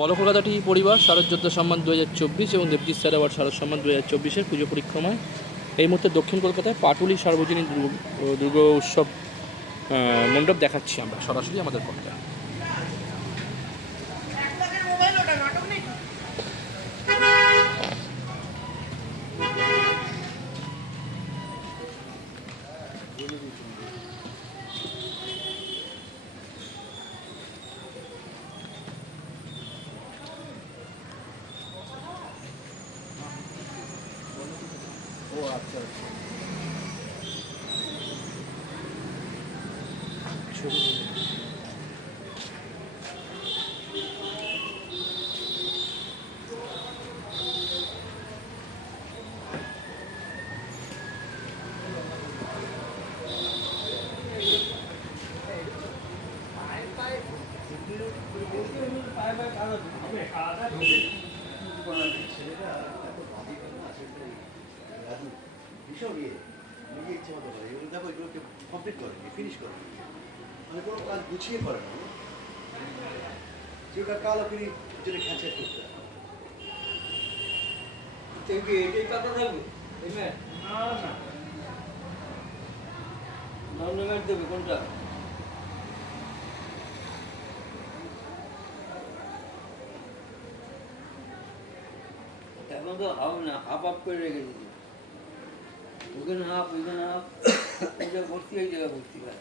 কলকাতাটি পরিবার শারদযোদ্ধা সম্মান 2024 এবং দেবজিৎ স্যার অ্যাওয়ার্ড শারদ সম্মান 2024-এর পুজো পরিক্রমায় এই মুহূর্তে দক্ষিণ কলকাতায় পাটুলি সার্বজনীন দুর্গা উৎসব মণ্ডপ দেখাচ্ছি আমরা সরাসরি আমাদের পর্দায়। ও আচ্ছা আচ্ছা। ভীষণ ইয়ে নিজে ইচ্ছে মতো করে এগুলো দেখো এগুলোকে কমপ্লিট করে ফিনিশ করে মানে কোনো কাজ গুছিয়ে করে না যেটা কালো কিনি যেটা খেঁচে করতে এটাই পাতা থাকবে না দেবে কোনটা এখন তো হবে না হাফ হাফ করে রেখে দিচ্ছি ওখানে হাফ ওইখানে হাফ এই জায়গা ভর্তি এই জায়গা ভর্তি হয়